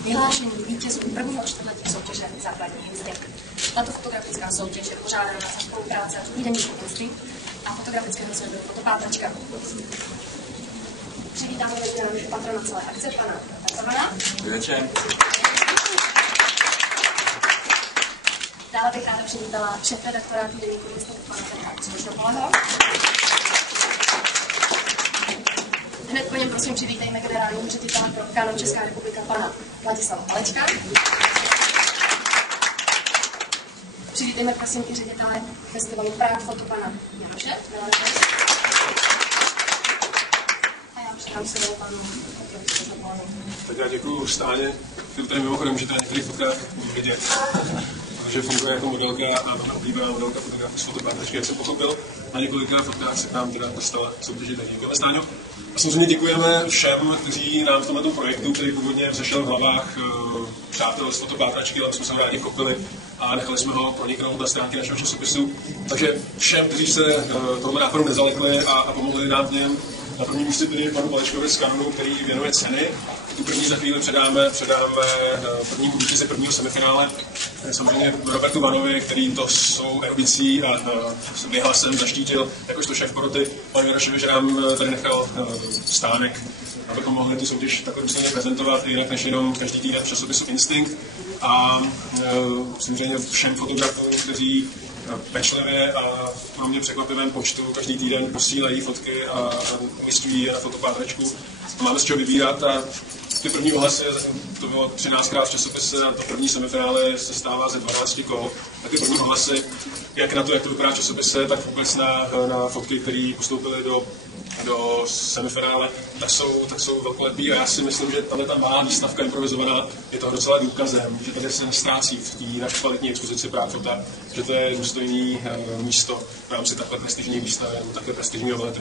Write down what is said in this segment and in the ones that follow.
vyhlášení vítězů prvního čtvrtletí soutěže Základní instinkt. Tato fotografická soutěž je pořádána za spolupráce Týdeníku Instinkt a fotografického serveru Fotopátračka. Přivítáme mezi patrona celé akce, pana Tarzana. Dobrý večer. Dále bych ráda přivítala šéfredaktora Týdeníku Instinkt, pana Petra. Hned po něm prosím přivítejme generálního ředitele pro Canon Česká republika, pana Ladislava Palečka. Přivítejme prosím i ředitele festivalu Prague Foto, pana Janoše. A já předám slovo panu Petrovi. Tak já děkuju Stáně, který tady mimochodem můžete na některých fotkách vidět. Takže funguje jako modelka a velmi oblíbená modelka fotografie z Fotopátračky, jak jsem pochopil. Na několika fotkách se k nám teda dostala soutěže, tak děkujeme Stáňo. A samozřejmě děkujeme všem, kteří nám v tomto projektu, který původně vzešel v hlavách přátel z Fotopátračky, ale jsme se ho rádi chopili a nechali jsme ho proniknout na stránky našeho časopisu. Takže všem, kteří se tohle nápadu nezalekli a pomohli nám v něm, na prvním místě tedy panu Palečkovi z Canonu, který věnuje ceny. Tu první za chvíli předáme prvnímu vítězi prvního semifinále. Samozřejmě Robertu Vanovi, který to svou erudicí a vyhlasem zaštítil jakožto šéf poroty. Panu Jarošovi, že nám tady nechal stánek, abychom mohli tu soutěž takhle důsledně prezentovat, jinak než jenom každý týden v časopisu Instinkt. A samozřejmě všem fotografům, kteří pečlivě a pro mě překvapivém počtu každý týden posílají fotky a umistují je na Fotopátračku. Máme z čeho vybírat a ty první ohlasy, to bylo 13krát v časopise a to první semifinále se stává ze 12 kol. A ty první ohlasy, jak na to, jak to vypadá v časopise, tak vůbec na fotky, které postoupily do semifinále, tak jsou velkolepý a já si myslím, že tato malá výstavka improvizovaná je toho docela důkazem, že tady se nestrácí v té naší kvalitní expozici Prague Fota, že to je důstojné místo v rámci takhle prestižní výstavy nebo takhle prestižního veletu.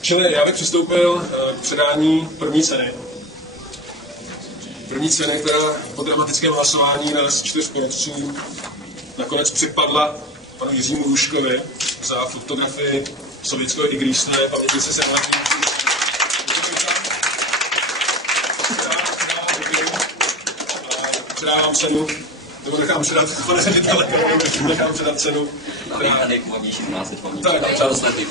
Čili já bych přistoupil k předání první ceny. První ceny, která po dramatickém hlasování nás 4 porodců nakonec připadla panu Jiřímu Hruškovi za fotografii sovětského igrýsne pamětnice senátní. Předávám cenu, nebo nechám předat, pane ředitele, nechám předat cenu. A nejpůvodnější z nás teď mám. Tak, třeba dostatý.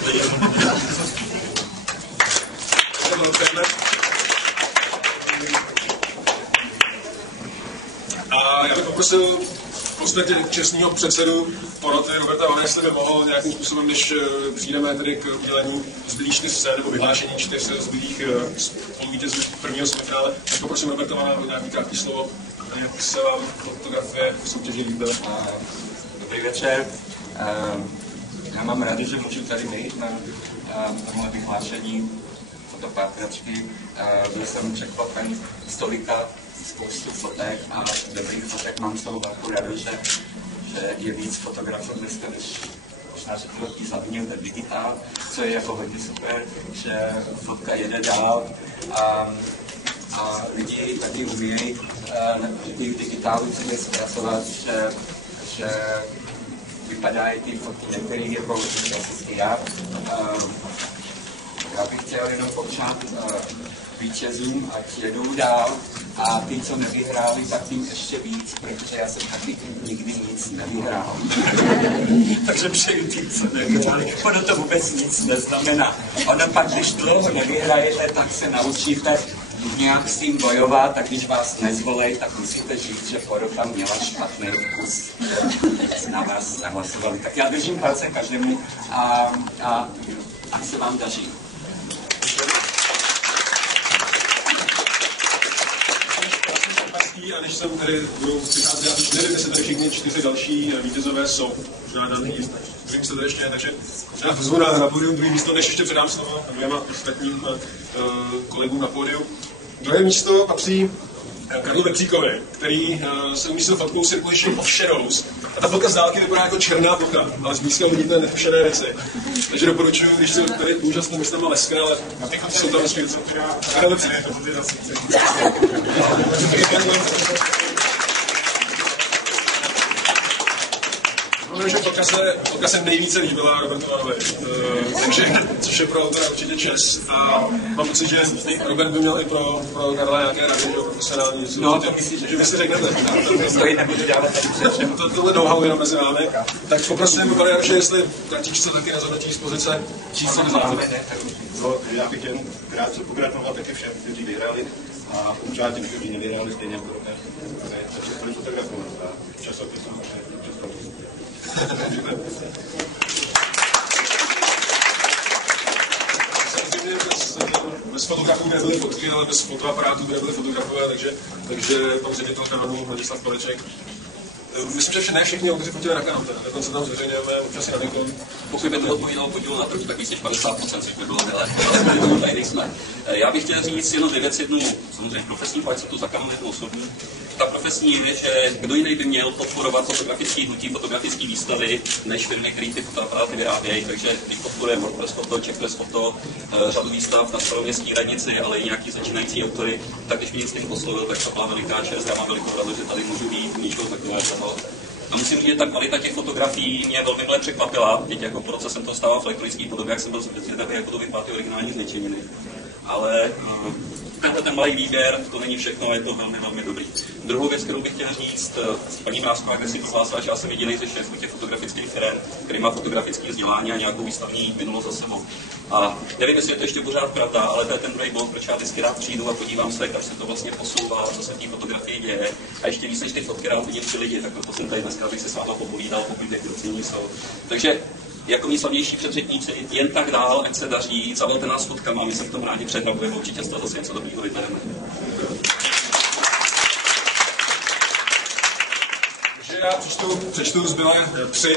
A já bych poprosil v podstatě čestního předsedu poroty Roberta Vana, jestli by mohl nějakým způsobem, než přijdeme tedy k udělení zbylých 4 cen nebo vyhlášení 4 zbylých spoluvítězů prvního semifinále, tak poprosím Roberta Vana o nějaký krátký slovo, jak se vám fotografie v soutěži líbila. Dobrý večer. Já mám rád, že můžu tady být na tomhle vyhlášení Fotopátračky. Byl jsem překvapen z tolika spoustu fotek a dobrých fotek. Mám z toho velkou radost, že je víc fotografů dneska, než možná řekl Zavněl ten digitál, co je jako hodně super, že fotka jede dál a lidi taky umějí ty digitály si zpracovat, že vypadají ty fotky některých jako klasický já. Já bych chtěl jenom popřát vítězům, ať jedou dál a ty, co nevyhráli, tak tím ještě víc, protože já jsem taky nikdy nic nevyhrál. Takže přeju tím, co nevyhráli. Ono to vůbec nic neznamená. Ono pak, když dlouho nevyhrajete, tak se naučíte nějak s tím bojovat, tak když vás nezvolej, tak musíte říct, že porota měla špatný vkus. Na vás zahlasovali. Tak já držím palce každému a se vám daří. A než jsem tady budou přicházet, já už nevím, jestli tady všichni 4 další vítězové jsou. Možná daný, druhý místo tady ještě, takže já pozvu na pódium druhý místo, než ještě předám slovo 2 ostatním kolegům na pódiu. Druhé místo patří Karlu Vepříkovi, který se umístil fotkou Circulation of Shadows. A ta fotka z dálky vypadá jako černá plocha, ale zblízka vidíte netušené věci. Takže doporučuji, když se tady úžasným místem leskne, ale jsou tam ještě něco. Karel Vepřík. Protože fotka se nejvíce líbila Robertu Vanovi, takže což je pro autora určitě čest. A mám pocit, že Robert by měl i pro Karla nějaké rady, že profesionální. No, to myslíš, že vy si řeknete. Stojí nebudu dělat tady před. Tohle know-how jenom mezi vámi. Tak poprosím pane Jaroše, jestli kartičce taky nezhodnotí z pozice číslo neznáme. Já bych jen krátce pogratulovat taky všem, kteří vyhráli a určitě těm, kteří nevyhráli, stejně jako rovné. Takže byli fotografovat a časopisů bez fotografů nebyly fotky, ale bez fotoaparátů nebyly fotografové, takže pan ředitel Canonu Ladislav Koleček. Myslím, že ne všichni autoři fotili na Canon, dokonce tam zveřejňujeme občas i na Nikon. Pokud by to odpovídalo podílu na trhu, tak víc než 50%, což by bylo déle, ale tomu tady nejsme. Já bych chtěl říct jenom jednu samozřejmě profesní, ať se to za Canon jednu osobní. Ta profesní je, že kdo jiný by měl podporovat fotografické hnutí, fotografické výstavy, než firmy, které ty fotoaparáty vyrábějí. Takže když podporujeme WordPress Foto, Checkpress Foto, řadu výstav na staroměstské radnici, ale i nějaký začínající autory, tak když mě nic tím oslovil, tak to byla veliká čest. Já mám velikou radost, že tady můžu být něčeho takového. A musím říct, že ta kvalita těch fotografií mě velmi mile překvapila. Teď jako po roce jsem to stával v elektronické podobě, jak jsem byl zvědavý, jak to vypadá ty originální zničeniny. Ale tenhle ten malý výběr, to není všechno, je to velmi, velmi dobrý. Druhou věc, kterou bych chtěl říct, paní Mrázková, kde si prohlásila, že já jsem jediný ze šéfů těch fotografických firm, který má fotografické vzdělání a nějakou výstavní minulost za sebou. A nevím, jestli je to ještě pořád pravda, ale to je ten druhý bod, proč já vždycky rád přijdu a podívám se, jak se to vlastně posouvá, co se v té fotografii děje. A ještě víc než ty fotky rád vidím 3 lidi, tak proto jsem tady dneska, abych se s váma popovídal, pokud těch docení jsou. Takže jako mý slavnější předřečníci, jen tak dál, ať se daří, zavolte nás fotkama, my se v tom rádi přehrabujeme, určitě z toho zase něco dobrýho vybereme. Takže já přečtu zbylé 3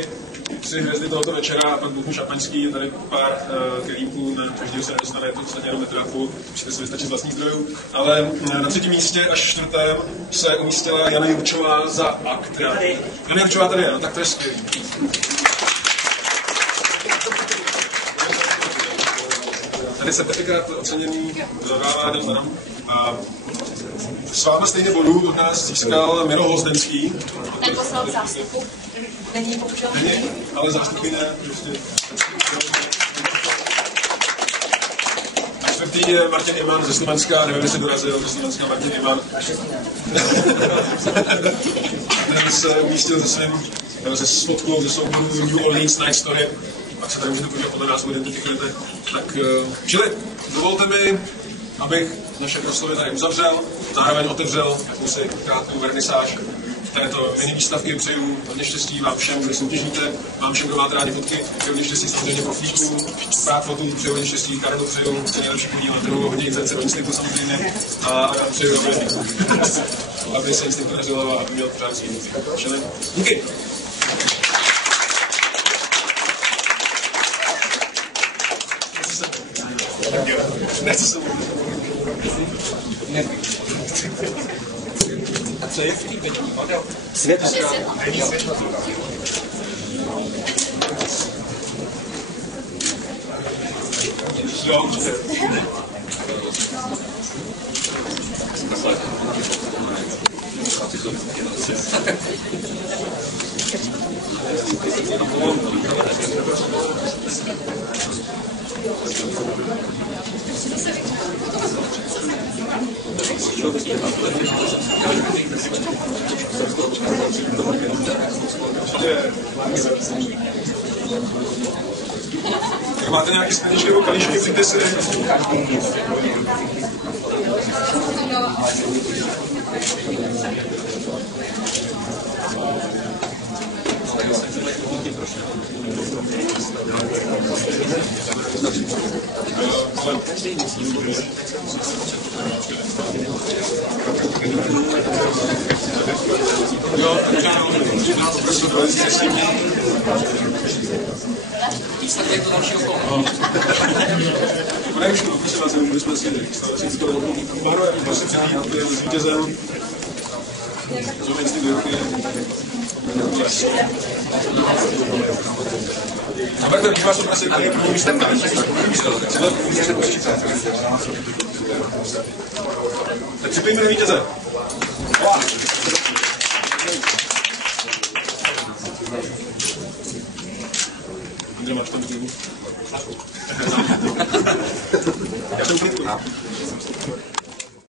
hvězdy tohoto večera a pak buchnu šampaňský, je tady pár kelímků, na každého se nedostane, je to vlastně jenom metr a půl, musíte si vystačit z vlastních zdrojů. Ale na 3. místě až 4. se umístila Jana Jurčová za akt. Jana Jurčová tady je, no tak to je skvělý. Tady certifikát oceněný zadává Adam. S váma stejně bodů od nás získal Miro Hozdenský. Neposlal v zástupu. Není bohužel. Není, ale zástupy ne. Prostě. A 4. je Martin Iman ze Slovenska, nevím, jestli dorazil ze Slovenska Martin Iman. Ten se umístil se fotkou ze souboru New Orleans Night Story. Pak se tady můžete podívat, podle nás identifikujete. Tak, čili dovolte mi, abych naše proslovy tady uzavřel, zároveň otevřel jakousi krátkou vernisáž této mini výstavky. Přeju hodně štěstí vám všem, kdo soutěžíte, vám všem, kdo máte rádi fotky, přeju hodně štěstí samozřejmě profíkům, pár fotů, přeju hodně štěstí Karlu, přeju nejlepší podíl na trhu, hodně inzerce do Instinktu samozřejmě a přeju, aby se Instinkt neřilo a aby měl pořád svým. Čili díky. Nechci se A co je v té pětní model? Světlo. Není světlo. Máte nějaké skleničky nebo kalíšky, přijďte si. Výsledek do dalšího kola. Konečku, prosím vás, my jsme si barvem, prosím přijít s vítězem. Zůmeň si do ruky. A Berta, když vás odprosím, tady výstavka. Tak připojíme do vítěze. máš tam knihu. Já jsem